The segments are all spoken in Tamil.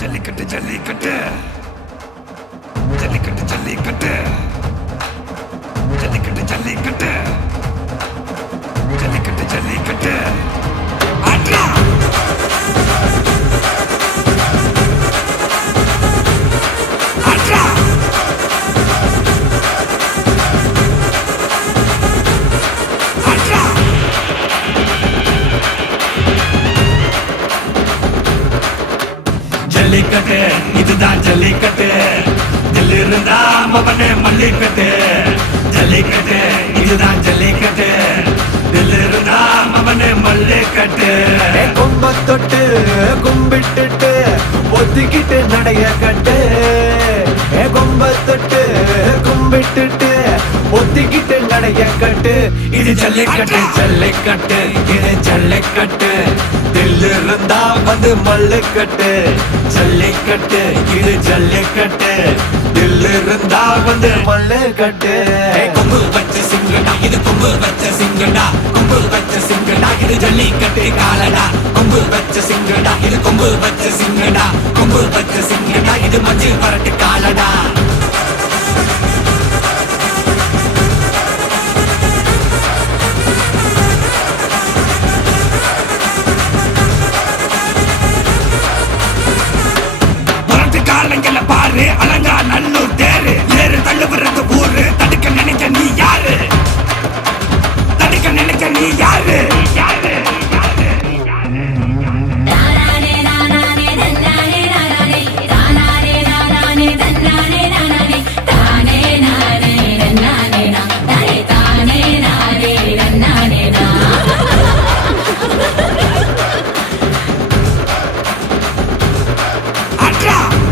ஜல்லிக்கட்டு ஜல்லிக்கட்டு ஜல்லிக்கட்டு ஜல்லிக்கட்டு ஜல்லிக்கட்டு ஜல்லிக்கட்டு ஜல்லிக்கட்டு ஜல்லிக்கட்டு ஆட்ரா ஆட்ரா ஆட்ரா ஜல்லிக்கட்டு இதுதான் ஜல்லிக்கட்டு தில் இருந்தா மவனே மல்லிக்கட்டு ஜல்லிக்கட்டு இதுதான் ஜல்லிக்கட்டு தில் இருந்தா மவனே மல்லிக்கட்டு கொம்ப தொட்டு கும்பிட்டுட்டு ஒத்திக்கிட்டு நடைய கட்டு கொம்ப தொட்டு கும்பிட்டுட்டு ஒத்திக்கிட்டு நடைய கட்டு இது ஜல்லிக்கட்டு ஜல்லிக்கட்டு இது ஜல்லிக்கட்டு தில் இருந்தா வந்து மல்லுக்கட்டு ஜல்லிக்கட்டு இது ஜல்லிக்கட்டு தில் இருந்தா வந்து மல்லுக்கட்டு கொம்பு வச்ச சிங்கடா இது கொம்பு வச்ச சிங்கடா கொம்பு வச்ச சிங்கடா இது ஜல்லிக்கட்டு காலடா கொம்பு வச்ச சிங்கடா இது கொம்பு வச்ச சிங்கடா கொம்பு வச்ச சிங்கடா இது மஞ்சு வரட்டு காலடா காலங்கள பாரு அலங்கா நல்லூர் தேரு ஏறு தள்ளுவுறது ஊரு தடுக்க நினைக்க நீ யாரு தடுக்க நினைக்க நீ யாரு யாரு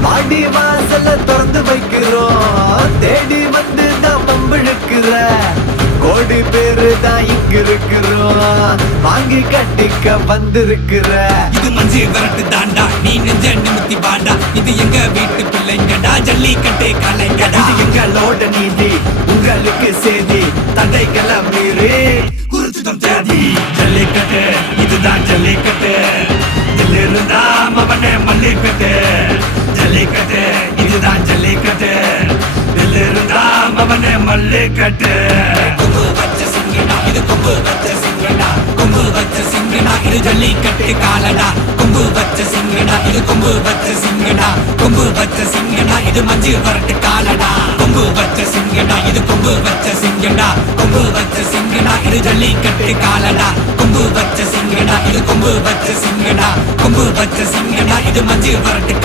மாடி வாசல திறந்து வைக்கிறோம் தேடி வந்து தான் பம்பிழுக்கிற கோடி பேரு தான் இங்க இருக்கிறோம் வாங்கி கட்டிக்க வந்திருக்கிற இது மஞ்சு வரட்டு தாண்டா நீ நெஞ்ச நிமித்தி வாண்டா இது எங்க வீட்டு பிள்ளைங்கடா ஜல்லிக்கட்டு கலைங்கடா இது எங்களோட நீதி உங்களுக்கு செய்தி தடைகளை மீறி குறிச்சுதம் தேதி ஜல்லிக்கட்டு இதுதான் ஜல்லிக்கட்டு இதில் இருந்தா மவனே மல்லிக்கட்டு ஜல்லிக்கட்டு இதுதான் ஜல்லிக்கட்டு இதில் இருந்தா மவனே மல்லிக்கட்டு கொம்பு வச்ச சிங்கடா இது கொம்பு வச்ச சிங்கடா கொம்பு வச்ச சிங்கடா இது ஜல்லிக்கட்டு காலடா கொம்பு வச்ச சிங்கடா இது கொம்பு வச்ச சிங்கடா கொம்பு வச்ச சிங்கடா இது மஞ்சு வரட்டு காலடா கொம்பு வச்ச சிங்கடா இது கொம்பு வச்ச சிங்கடா கொம்பு வச்ச சிங்கடா இது ஜல்லிக்கட்டு காலடா கொம்பு வச்ச சிங்கடா இது கொம்பு வச்ச சிங்கடா கொம்பு வச்ச சிங்கடா இது மஞ்சு வரட்டு